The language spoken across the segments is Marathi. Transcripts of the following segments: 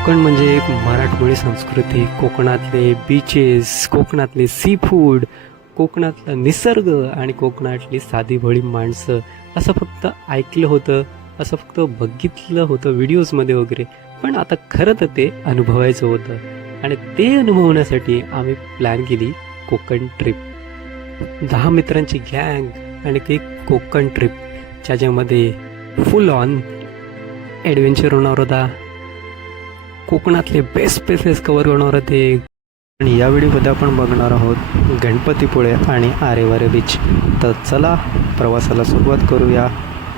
कोकण म्हणजे एक मराठमोळी संस्कृती. कोकणातले बीचेस कोकणातले सी फूड कोकणातला निसर्ग आणि कोकणातली साधीभोळी माणसं. असं फक्त ऐकलं होतं असं फक्त बघितलं होतं व्हिडिओजमध्ये वगैरे. पण आता खरं तर ते अनुभवायचं होतं. आणि ते अनुभवण्यासाठी आम्ही प्लॅन केली कोकण ट्रिप दहा मित्रांची गँग आणि ते कोकण ट्रिप ज्याच्यामध्ये फुल ऑन ॲडव्हेंचर होणार होता. कोकणातले बेस्ट प्लेसेस कवर करणार होते आणि या व्हिडिओमध्ये आपण बघणार आहोत गणपतीपुळे आणि आरेवारे बीच तर चला प्रवासाला सुरुवात करूया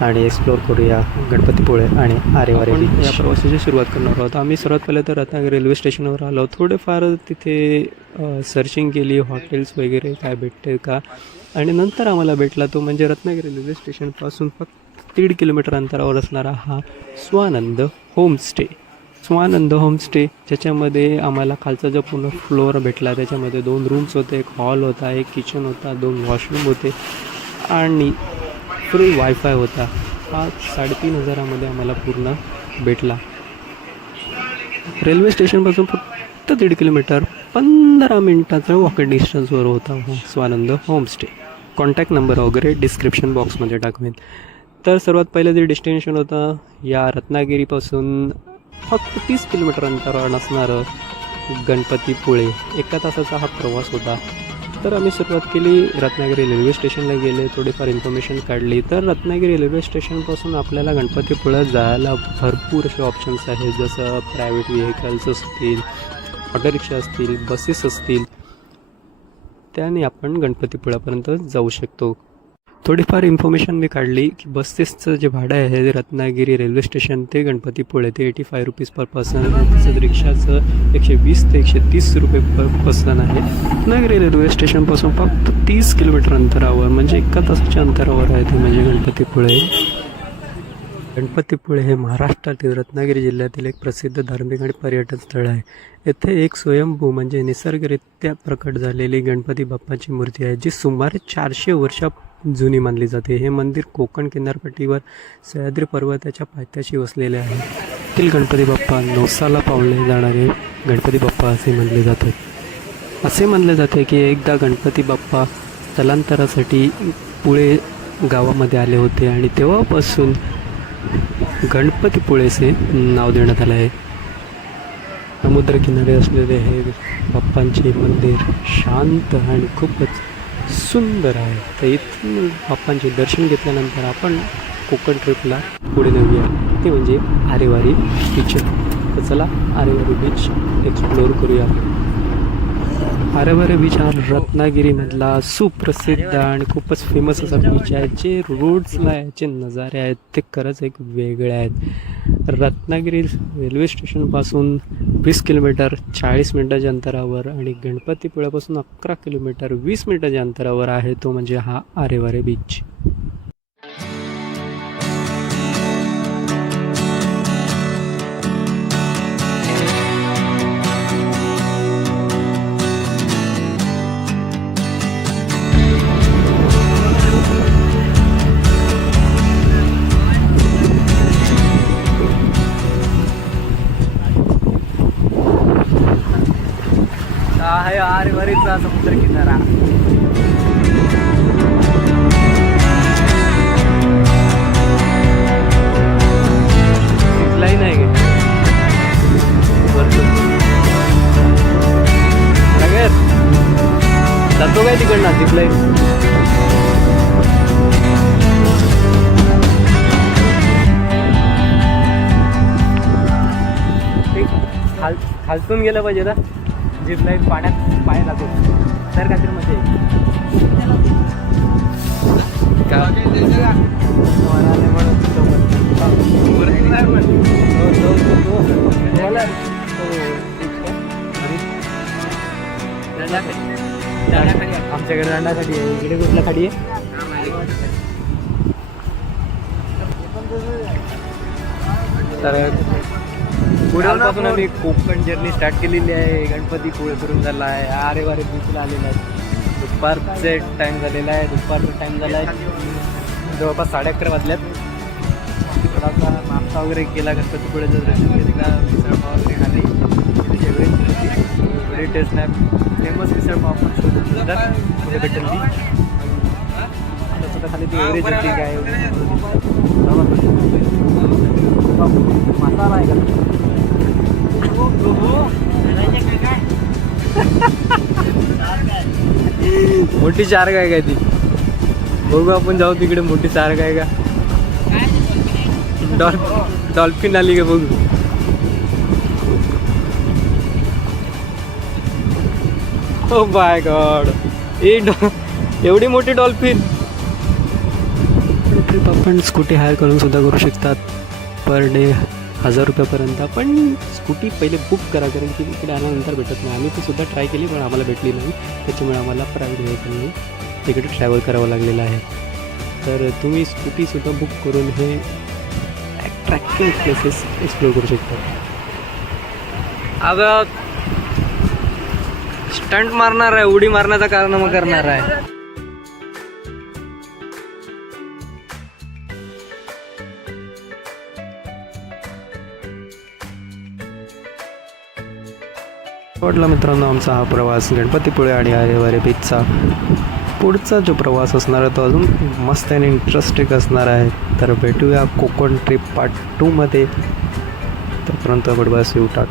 आणि एक्सप्लोर करूया गणपतीपुळे आणि आरेवारे बीच या प्रवासाची सुरुवात करणार आहोत. आम्ही सर्वात पहिले तर रत्नागिरी रेल्वे स्टेशनवर आलो. थोडेफार तिथे सर्चिंग केली हॉटेल्स वगैरे काय भेटते का? आणि नंतर आम्हाला भेटला तो म्हणजे रत्नागिरी रेल्वे स्टेशनपासून फक्त दीड किलोमीटर अंतरावर असणारा हा स्वानंद होमस्टे स्वानंद होमस्टे ज्याच्यामध्ये आम्हाला खालचा जो पूर्ण फ्लोअर भेटला त्याच्यामध्ये दोन रूम्स होते एक हॉल होता एक किचन होता दोन वॉशरूम होते आणि फ्री वायफाय होता. हा साडेतीन हजारामध्ये आम्हाला पूर्ण भेटला. रेल्वे स्टेशनपासून फक्त दीड किलोमीटर पंधरा मिनिटाचा वॉकेट डिस्टन्सवर होता स्वानंद होमस्टे कॉन्टॅक्ट नंबर वगैरे डिस्क्रिप्शन बॉक्समध्ये टाकवेन तर सर्वात पहिलं जे डेस्टिनेशन होतं या रत्नागिरीपासून फक्त तीस किलोमीटर अंतरावर नसणारं गणपतीपुळे एका तासाचा हा प्रवास होता. तर आम्ही सुरुवात केली रत्नागिरी रेल्वे स्टेशनला गेले थोडीफार इन्फॉर्मेशन काढली. तर रत्नागिरी रेल्वे स्टेशनपासून आपल्याला गणपतीपुळं जायला भरपूर असे ऑप्शन्स आहेत. जसं प्रायव्हेट व्हेकल्स असतील ऑटो रिक्षा असतील बसेस असतील. त्याने आपण गणपतीपुळ्यापर्यंत जाऊ शकतो. थोडीफार इन्फॉर्मेशन मी काढली की बसेसचं जे भाडं आहे रत्नागिरी रेल्वे स्टेशन ते गणपतीपुळे ते eighty five rupees per person तसंच रिक्षाचं एकशे वीस ते एकशे तीस रुपये पर पर्सन आहे. रत्नागिरी रेल्वे स्टेशनपासून फक्त तीस किलोमीटर अंतरावर म्हणजे एका तासाच्या अंतरावर आहे ते म्हणजे गणपतीपुळे गणपतीपुळे हे महाराष्ट्रातील रत्नागिरी जिल्ह्यातील एक प्रसिद्ध धार्मिक आणि पर्यटन स्थळ आहे. येथे एक स्वयंभू म्हणजे निसर्गरित्या प्रकट झालेली गणपती बाप्पाची मूर्ती आहे जी सुमारे चारशे वर्षा जुनी मानली जाते. हे मंदिर कोकण किनारपट्टीवर सह्याद्री पर्वताच्या पायथ्याशी वसलेले आहे. येथील गणपती बाप्पा नवसाला पावले जाणारे गणपती बाप्पा असे म्हणले जाते. असे मानले जाते की एकदा गणपती बाप्पा स्थलांतरासाठी पुळे गावामध्ये आले होते आणि तेव्हापासून गणपतीपुळेचे नाव देण्यात आलं आहे. समुद्रकिनारे असलेले हे बाप्पांचे मंदिर शांत आणि खूपच सुंदर आहे. तर इथून बाप्पांचे दर्शन घेतल्यानंतर आपण कोकण ट्रिपला पुढे नेऊया. ते म्हणजे आरेवारी बीच तर चला आरेवारी बीच एक्सप्लोअर करूया. आरेवारी बीच हा रत्नागिरीमधला सुप्रसिद्ध आणि खूपच फेमस असा बीच आहे. जे रोड्सला याचे नजारे आहेत ते खरंच एक वेगळे आहेत. रत्नागिरी रेल्वे स्टेशनपासून वीस किलोमीटर चाळीस मिनटाच्या अंतरावर आणि गणपतीपुळ्यापासून अकरा किलोमीटर वीस मिनटाच्या अंतरावर आहे तो म्हणजे हा आरेवारे बीच आरेवारीचा समुद्र किनारा का? लगेच जातो काय तिकडनं? झिप खाल खालतून गेलं पाहिजे ना? जीप लाईन पाण्यात पाय लागतो तर काहीतरी मजा आमच्याकडे जाण्यासाठी आहे. इकडे कुठल्या खाडी आहे? तर कालपासून आम्ही कोकण जर्नी स्टार्ट केलेली आहे. गणपती पुळे करून झाला आहे. आरे वारे बीचला आलेला आहे दुपारचे टाईम झालेला आहे. दुपारचा टाईम झाला आहे. जवळपास साडे अकरा वाजल्यात. थोडासा नाश्ता वगैरे केला. गणपतीपुळेचं दर्शन घेतला मिसळपाव वगैरे एवढी एवढी टेस्ट नाही फेमस मिसळपाव पण शोधून सुद्धा कुठे भेटेल ती. खाली ती एवढी चटणी काय मसाला आहे का? मोठी चार काय काय ती? बघू आपण जाऊ तिकडे मोठी चार काय का? डॉल डॉल्फिन आली का बघू? हो बाय गॉड ए एवढी मोठी डॉल्फिन. ट्रिप आपण स्कूटी हायर करून सुद्धा करू शकतात. पर डे हजार रुपयापर्यंत. पण स्कूटी पहिले बुक करा कारण की इकडे आल्यानंतर भेटत नाही. आम्ही ती सुद्धा ट्राय केली पण आम्हाला भेटली नाही. त्याच्यामुळे आम्हाला प्रायव्हेट व्हेकलने तिकडे ट्रॅव्हल करावं लागलेलं आहे. तर तुम्ही स्कूटीसुद्धा बुक करून हे ॲट्रॅक्टिव्ह प्लेसेस एक्सप्लोर करू शकता. आता स्टंट मारणार आहे उडी मारण्याचा मग करणार आहे. वाटला मित्रांनो आमचा हा प्रवास. गणपतीपुळे आणि आरेवारे बीचचा पुढचा जो प्रवास असणार आहे तो अजून मस्त आणि इंटरेस्टिंग असणार आहे. तर भेटूया कोकण ट्रिप पार्ट टूमध्ये तोपर्यंत बडबास यू टाक